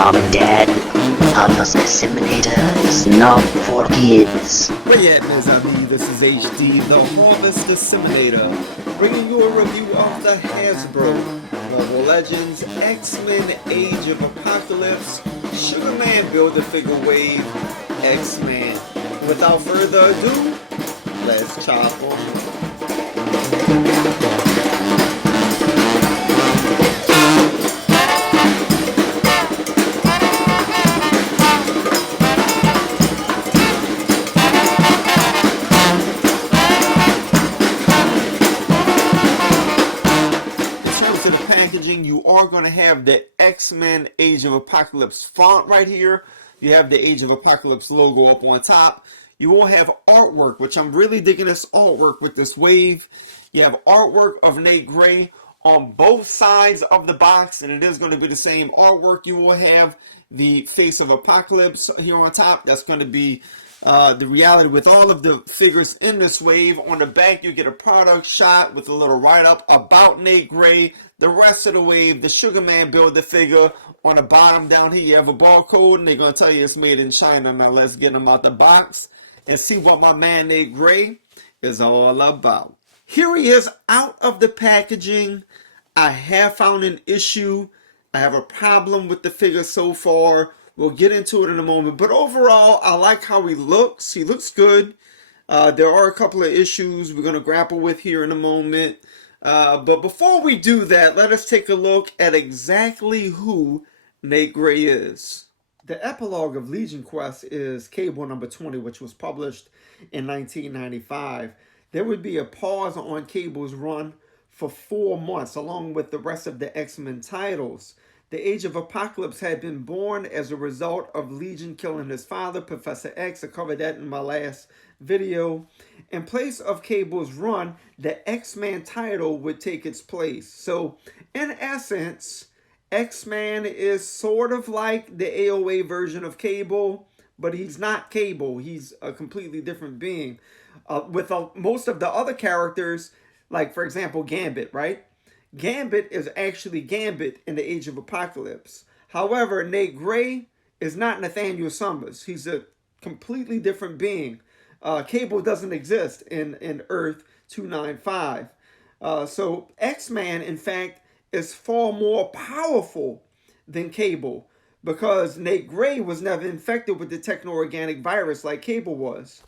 Mom and Dad, Toddler's Disseminator is not for kids. Where you at, Ms. Abi? This is HD, the Harvest Disseminator, bringing you a review of the Hasbro Marvel Legends X-Men Age of Apocalypse Sugar Man Build-A-Figure Wave X-Men. Without further ado, let's chop on. To the packaging, you are going to have the X-Men Age of Apocalypse font right here. You have the Age of Apocalypse logo up on top. You will have artwork, which I'm really digging this artwork with this wave. You have artwork of Nate Gray on both sides of the box, and it is going to be the same artwork. You will have the face of Apocalypse here on top. That's going to be the reality with all of the figures in this wave. On the back, you get a product shot with a little write-up about Nate Gray. The rest of the wave, the Sugar Man Build-A-Figure. On the bottom down here, you have a barcode, and they're going to tell you it's made in China. Now let's get them out the box and see what my man Nate Gray is all about. Here he is out of the packaging. I have found an issue. I have a problem with the figure so far. We'll get into it in a moment. But overall, I like how he looks. He looks good. There are a couple of issues we're going to grapple with here in a moment. But before we do that, let us take a look at exactly who Nate Gray is. The epilogue of Legion Quest is Cable number 20, which was published in 1995. There would be a pause on Cable's run for 4 months, along with the rest of the X-Men titles. The Age of Apocalypse had been born as a result of Legion killing his father, Professor X. I covered that in my last video. In place of Cable's run, the X-Man title would take its place. So, in essence, X-Man is sort of like the AOA version of Cable, but he's not Cable. He's a completely different being. With most of the other characters, like, for example, Gambit, right? Gambit is actually Gambit in the Age of Apocalypse. However, Nate Gray is not Nathaniel Summers. He's a completely different being. Cable doesn't exist in Earth 295. So X-Man, in fact, is far more powerful than Cable because Nate Gray was never infected with the techno-organic virus like Cable was.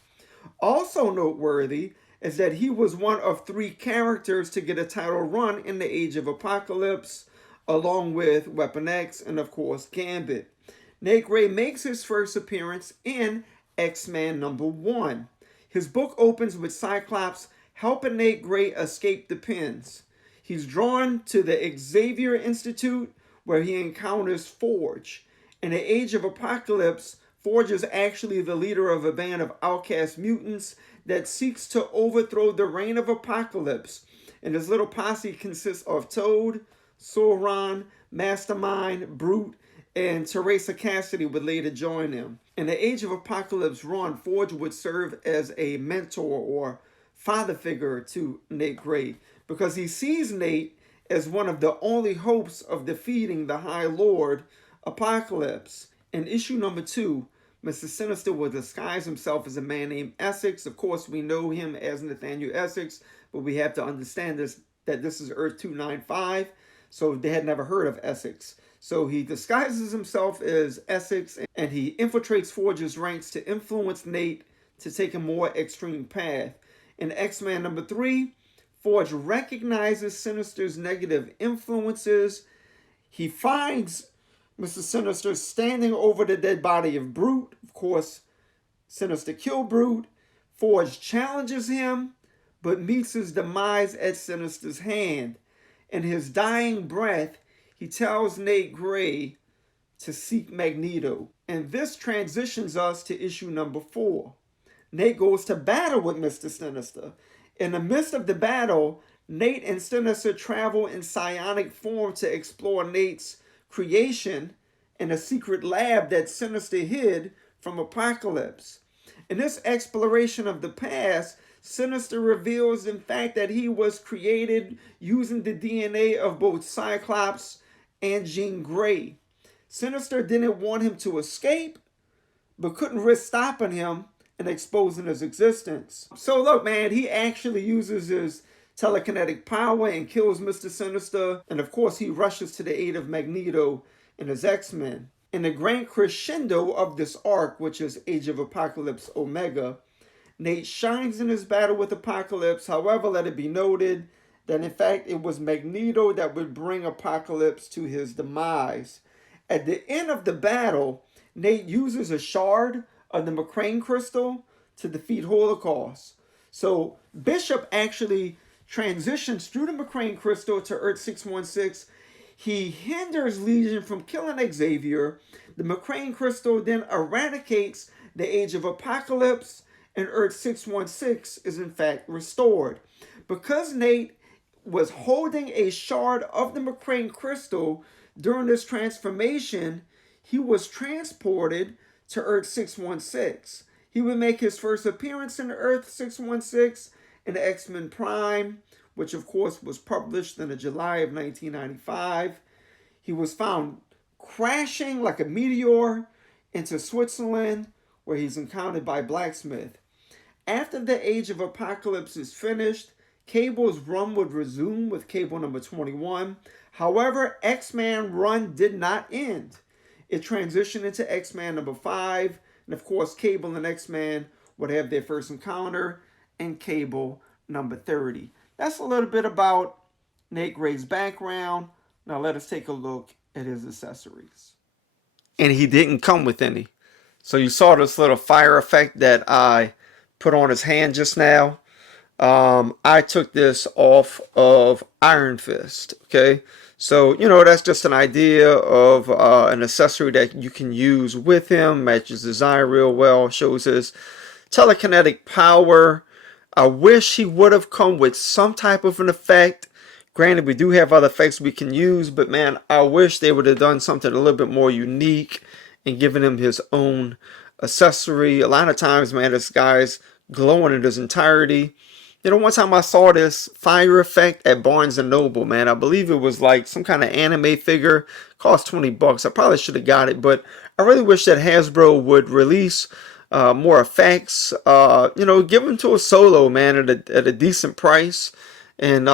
Also noteworthy is that he was one of 3 characters to get a title run in the Age of Apocalypse, along with Weapon X and, of course, Gambit. Nate Gray makes his first appearance in X-Men number 1. His book opens with Cyclops helping Nate Gray escape the pens. He's drawn to the Xavier Institute, where he encounters Forge. In the Age of Apocalypse, Forge is actually the leader of a band of outcast mutants that seeks to overthrow the reign of Apocalypse. And his little posse consists of Toad, Sauron, Mastermind, Brute, and Teresa Cassidy would later join him. In the Age of Apocalypse run, Forge would serve as a mentor or father figure to Nate Gray because he sees Nate as one of the only hopes of defeating the High Lord, Apocalypse. In issue number 2, Mr. Sinister will disguise himself as a man named Essex. Of course, we know him as Nathaniel Essex, but we have to understand that this is Earth 295, so they had never heard of Essex. So he disguises himself as Essex, and he infiltrates Forge's ranks to influence Nate to take a more extreme path. In X-Men number 3, Forge recognizes Sinister's negative influences. He finds Mr. Sinister standing over the dead body of Brute. Of course, Sinister killed Brute. Forge challenges him, but meets his demise at Sinister's hand. In his dying breath, he tells Nate Gray to seek Magneto. And this transitions us to issue number 4. Nate goes to battle with Mr. Sinister. In the midst of the battle, Nate and Sinister travel in psionic form to explore Nate's creation in a secret lab that Sinister hid from Apocalypse. In this exploration of the past, Sinister reveals, in fact, that he was created using the DNA of both Cyclops and Jean Grey. Sinister didn't want him to escape, but couldn't risk stopping him and exposing his existence. So look, man, he actually uses his telekinetic power and kills Mr. Sinister. And of course, he rushes to the aid of Magneto and his X-Men. In the grand crescendo of this arc, which is Age of Apocalypse Omega, Nate shines in his battle with Apocalypse. However, let it be noted that in fact it was Magneto that would bring Apocalypse to his demise. At the end of the battle, Nate uses a shard of the McCrane crystal to defeat Holocaust. So Bishop actually transitions through the McCrane crystal to Earth 616. He hinders Legion from killing Xavier. The McCrane crystal then eradicates the Age of Apocalypse, and Earth 616 is in fact restored. Because Nate was holding a shard of the McCrane crystal during this transformation, he was transported to Earth 616. He would make his first appearance in Earth 616 in the X-Men Prime, which of course was published in July of 1995. He was found crashing like a meteor into Switzerland, where he's encountered by Blacksmith. After the Age of Apocalypse is finished, Cable's run would resume with Cable number 21. However, X-Men run did not end. It transitioned into X-Men number 5, and of course Cable and X-Men would have their first encounter in Cable number 30. That's a little bit about Nate Gray's background. Now let us take a look at his accessories. And he didn't come with any. So you saw this little fire effect that I put on his hand just now. I took this off of Iron Fist, okay? So, you know, that's just an idea of an accessory that you can use with him. Matches design real well, shows his telekinetic power. I wish he would have come with some type of an effect. Granted, we do have other effects we can use, but man, I wish they would have done something a little bit more unique and given him his own accessory. A lot of times, man, this guy's glowing in his entirety. You know, one time I saw this fire effect at Barnes & Noble, man. I believe it was like some kind of anime figure. Cost $20. I probably should have got it, but I really wish that Hasbro would release more effects. You know, give them to a solo, man, at a decent price. And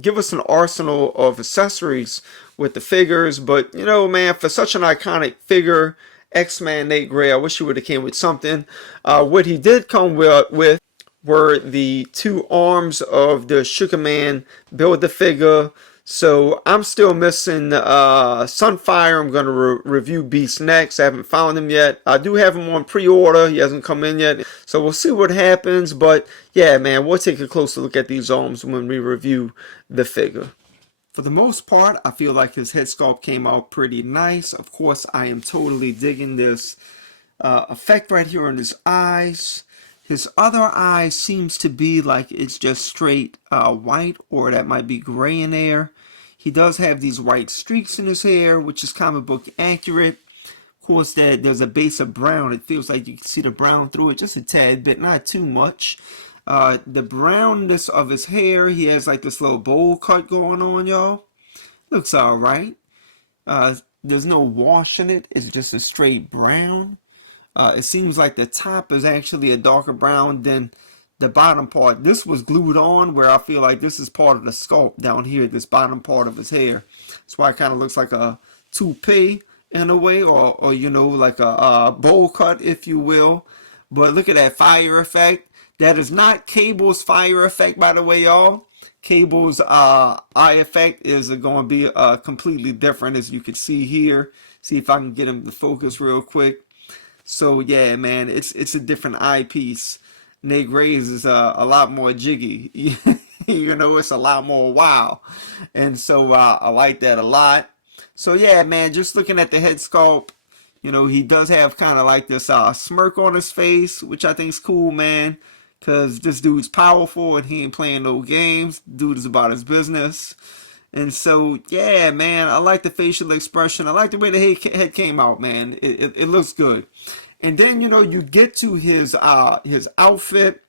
give us an arsenal of accessories with the figures. But, you know, man, for such an iconic figure, X-Man Nate Gray, I wish he would have came with something. What he did come with were the two arms of the Sugar Man Build-A-Figure. So I'm still missing Sunfire. I'm going to review Beast next. I haven't found him yet. I do have him on pre-order. He hasn't come in yet. So we'll see what happens. But yeah, man, we'll take a closer look at these arms when we review the figure. For the most part, I feel like his head sculpt came out pretty nice. Of course, I am totally digging this effect right here on his eyes. His other eye seems to be like it's just straight white, or that might be gray in there. He does have these white streaks in his hair, which is comic book accurate. Of course, there's a base of brown. It feels like you can see the brown through it just a tad bit, not too much. The brownness of his hair, he has like this little bowl cut going on, y'all. Looks alright. There's no wash in it. It's just a straight brown. It seems like the top is actually a darker brown than the bottom part. This was glued on, where I feel like this is part of the sculpt down here, this bottom part of his hair. That's why it kind of looks like a toupee in a way, or you know, like a bowl cut, if you will. But look at that fire effect. That is not Cable's fire effect, by the way, y'all. Cable's eye effect is going to be completely different, as you can see here. See if I can get him to focus real quick. So yeah, man, it's a different eyepiece. Nate Gray's is a lot more jiggy. You know, it's a lot more wow. And so I like that a lot. So yeah, man, just looking at the head sculpt, you know, he does have kind of like this smirk on his face, which I think is cool, man. Because this dude's powerful and he ain't playing no games. Dude is about his business. And so, yeah, man, I like the facial expression. I like the way the head came out, man. It looks good. And then, you know, you get to his outfit.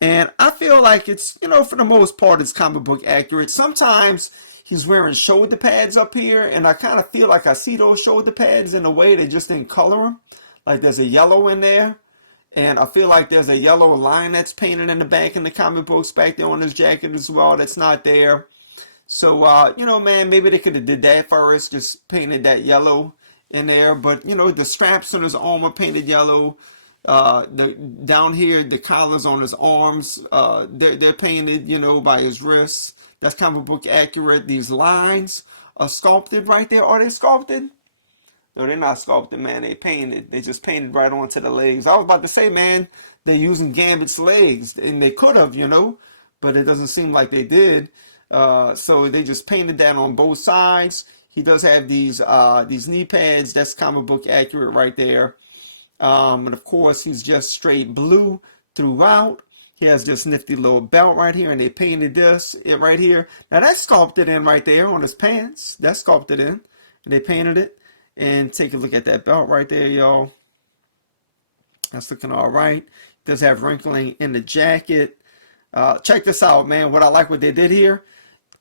And I feel like it's, you know, for the most part, it's comic book accurate. Sometimes he's wearing shoulder pads up here, and I kind of feel like I see those shoulder pads in a way they just didn't color them. Like there's a yellow in there, and I feel like there's a yellow line that's painted in the back in the comic books back there on his jacket as well that's not there. So, you know, man, maybe they could have did that first, just painted that yellow in there. But, you know, the straps on his arm are painted yellow. Down here, the collars on his arms, they're painted, you know, by his wrists. That's comic book accurate. These lines are sculpted right there. Are they sculpted? No, they're not sculpted, man. They painted. They just painted right onto the legs. I was about to say, man, they're using Gambit's legs, and they could have, you know, but it doesn't seem like they did. So they just painted that on both sides. He does have these knee pads. That's comic book accurate right there. And of course, he's just straight blue throughout. He has this nifty little belt right here, and they painted this right here. Now that's sculpted in right there on his pants. That's sculpted in, and they painted it. And take a look at that belt right there, y'all. That's looking all right. Does have wrinkling in the jacket. Check this out, man. What I like what they did here,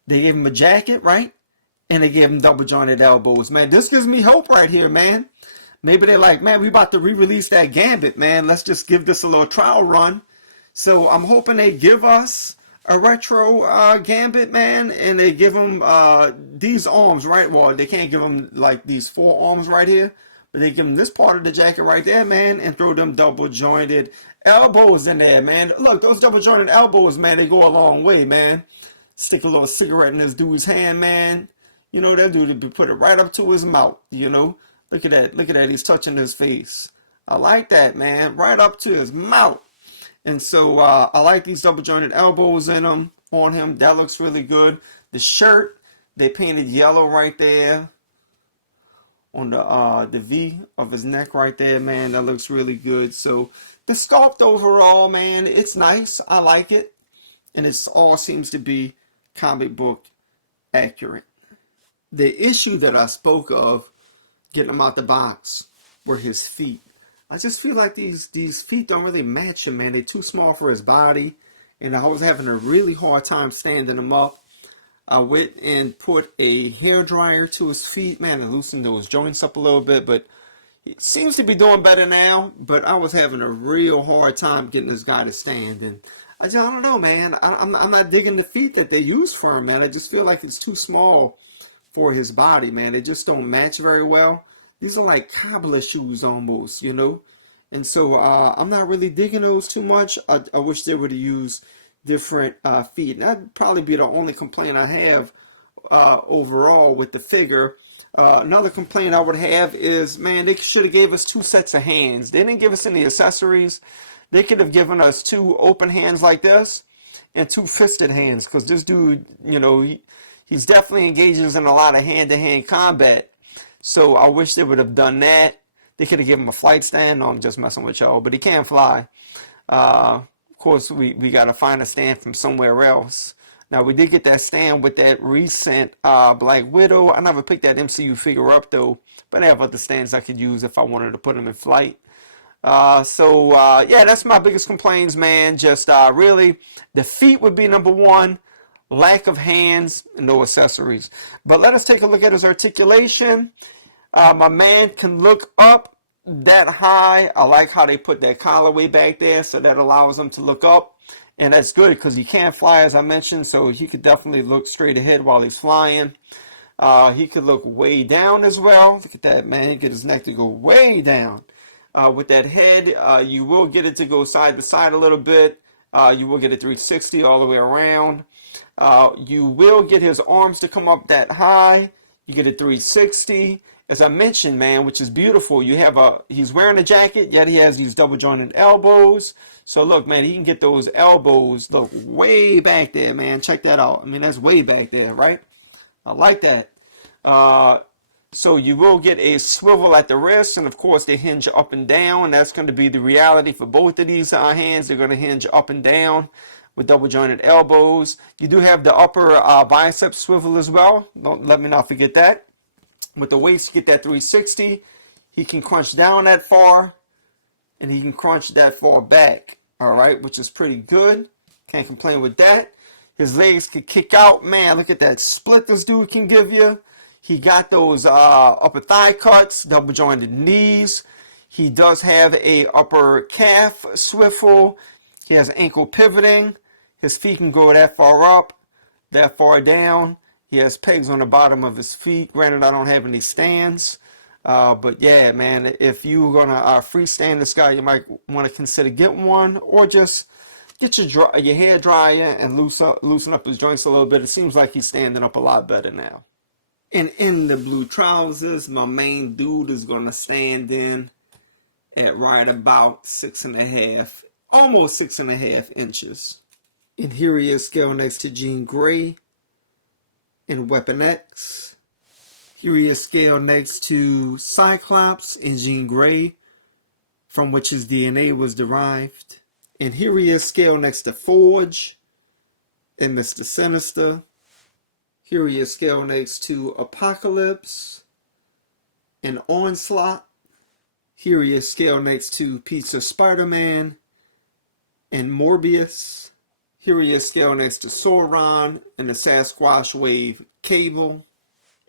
they gave him a jacket, right? And they gave him double jointed elbows, man. This gives me hope right here, man. Maybe they're like, man, we about to re-release that Gambit, man. Let's just give this a little trial run. So I'm hoping they give us a retro Gambit, man, and they give him these arms, right? Well, they can't give him like these four arms right here, but they give him this part of the jacket right there, man, and throw them double jointed elbows in there, man. Look, those double jointed elbows, man, they go a long way, man. Stick a little cigarette in this dude's hand, man. You know, that dude put it right up to his mouth, you know. Look at that. Look at that. He's touching his face. I like that, man. Right up to his mouth. And so I like these double jointed elbows in him on him. That looks really good. The shirt, they painted yellow right there on the V of his neck right there, man. That looks really good. So the sculpt overall, man, it's nice. I like it. And it all seems to be comic book accurate. The issue that I spoke of, getting him out the box, were his feet. I just feel like these feet don't really match him, man. They're too small for his body. And I was having a really hard time standing him up. I went and put a hairdryer to his feet, man, and loosened those joints up a little bit. But he seems to be doing better now. But I was having a real hard time getting this guy to stand. And I don't know, man. I'm not digging the feet that they use for him, man. I just feel like it's too small for his body, man. They just don't match very well. These are like cobbler shoes almost, you know. And so I'm not really digging those too much. I wish they would have used different feet. And that'd probably be the only complaint I have overall with the figure. Another complaint I would have is, man, they should have gave us 2 sets of hands. They didn't give us any accessories. They could have given us 2 open hands like this and 2 fisted hands. Because this dude, you know, he's definitely engages in a lot of hand-to-hand combat. So I wish they would have done that. They could have given him a flight stand. No, I'm just messing with y'all. But he can't fly. Of course, we got to find a stand from somewhere else. Now, we did get that stand with that recent Black Widow. I never picked that MCU figure up, though. But I have other stands I could use if I wanted to put them in flight. Yeah, that's my biggest complaints, man. Just really, the feet would be number one. Lack of hands, no accessories. But let us take a look at his articulation. My man can look up that high. I like how they put that collar way back there, so that allows him to look up. And that's good because he can't fly, as I mentioned, so he could definitely look straight ahead while he's flying. He could look way down as well. Look at that, man. He get his neck to go way down. With that head, you will get it to go side to side a little bit. You will get a 360 all the way around. You will get his arms to come up that high. You get a 360. As I mentioned, man, which is beautiful. He's wearing a jacket, yet he has these double jointed elbows. So look, man, he can get those elbows, look, way back there, man. Check that out. I mean, that's way back there, right? I like that. So you will get a swivel at the wrist, and of course they hinge up and down. That's going to be the reality for both of these hands. They're going to hinge up and down with double jointed elbows. You do have the upper bicep swivel as well. Don't let me not forget that. With the waist, you get that 360. He can crunch down that far, and he can crunch that far back. All right, which is pretty good. Can't complain with that. His legs could kick out, man. Look at that split this dude can give you. He got those upper thigh cuts, double jointed knees. He does have a upper calf swivel. He has ankle pivoting. His feet can go that far up, that far down. He has pegs on the bottom of his feet. Granted, I don't have any stands. But yeah, man, if you're going to freestand this guy, you might want to consider getting one, or just get your hair dryer and loosen up his joints a little bit. It seems like he's standing up a lot better now. And in the blue trousers, my main dude is going to stand in at right about 6.5, almost 6.5 inches. And here he is scaled next to Jean Grey in Weapon X. Here he is scaled next to Cyclops in Jean Grey, from which his DNA was derived. And here he is scaled next to Forge and Mr. Sinister. Here he is scaled next to Apocalypse and Onslaught. Here he is scaled next to Pizza Spider-Man and Morbius. Here he is scaled next to Sauron and the Sasquatch Wave Cable.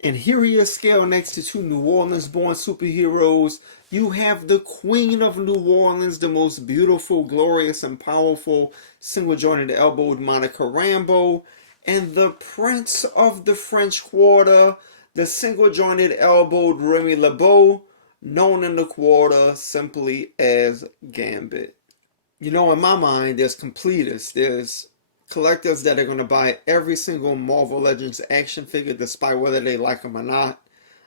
And here he is scaled next to two New Orleans-born superheroes. You have the Queen of New Orleans, the most beautiful, glorious, and powerful single-jointed elbowed Monica Rambeau, and the Prince of the French Quarter, the single-jointed elbowed Remy LeBeau, known in the Quarter simply as Gambit. You know, in my mind, there's completists. There's collectors that are going to buy every single Marvel Legends action figure despite whether they like them or not.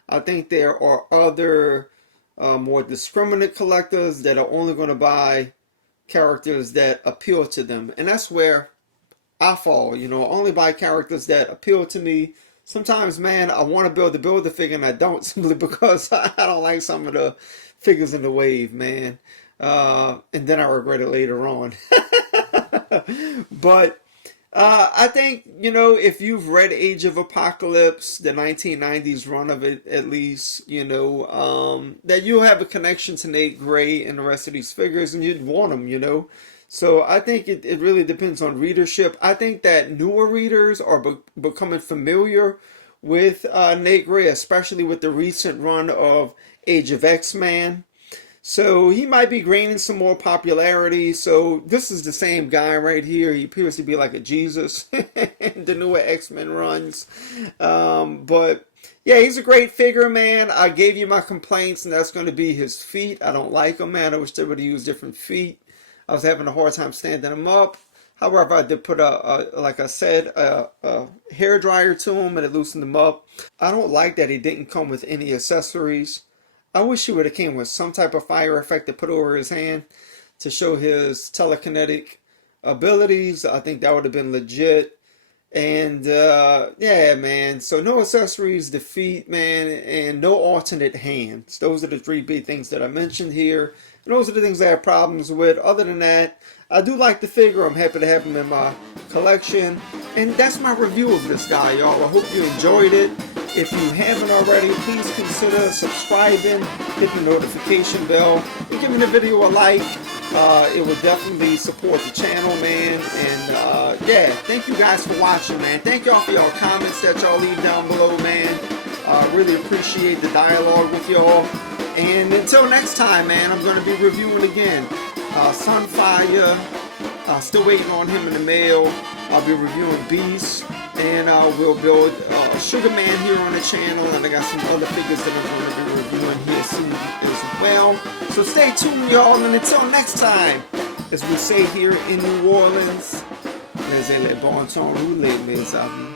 I think there are other more discriminate collectors that are only going to buy characters that appeal to them. And that's where I fall. You know, I only buy characters that appeal to me. Sometimes, man, I want to build a figure and I don't, simply because I don't like some of the figures in the wave, man. And then I regret it later on. But I think, you know, if you've read Age of Apocalypse, the 1990s run of it at least, you know, that you'll have a connection to Nate Gray and the rest of these figures, and you'd want them, you know. So I think it really depends on readership. I think that newer readers are becoming familiar with Nate Gray, especially with the recent run of Age of X-Men. So he might be gaining some more popularity. So this is the same guy right here. He appears to be like a Jesus in the newer X-Men runs. But yeah, he's a great figure, man. I gave you my complaints, and that's going to be his feet. I don't like them, man. I wish they would have used different feet. I was having a hard time standing them up. However, I did put like I said, a hair dryer to him, and it loosened them up. I don't like that he didn't come with any accessories. I wish he would have came with some type of fire effect to put over his hand to show his telekinetic abilities. I think that would have been legit. And yeah, man. So no accessories, the feet, man, and no alternate hands. Those are the three big things that I mentioned here. And those are the things I have problems with. Other than that, I do like the figure. I'm happy to have him in my collection. And that's my review of this guy, y'all. I hope you enjoyed it. If you haven't already, please consider subscribing, hitting the notification bell, and giving the video a like. It would definitely support the channel, man. And yeah, thank you guys for watching, man. Thank y'all for y'all comments that y'all leave down below, man. Really appreciate the dialogue with y'all. And until next time, man, I'm going to be reviewing again. Sunfire, still waiting on him in the mail. I'll be reviewing Beast. And we'll build Sugar Man here on the channel, and I got some other figures that I'm going to be reviewing here soon as well. So stay tuned, y'all, and until next time, as we say here in New Orleans, les bon temps roulé, mes amis.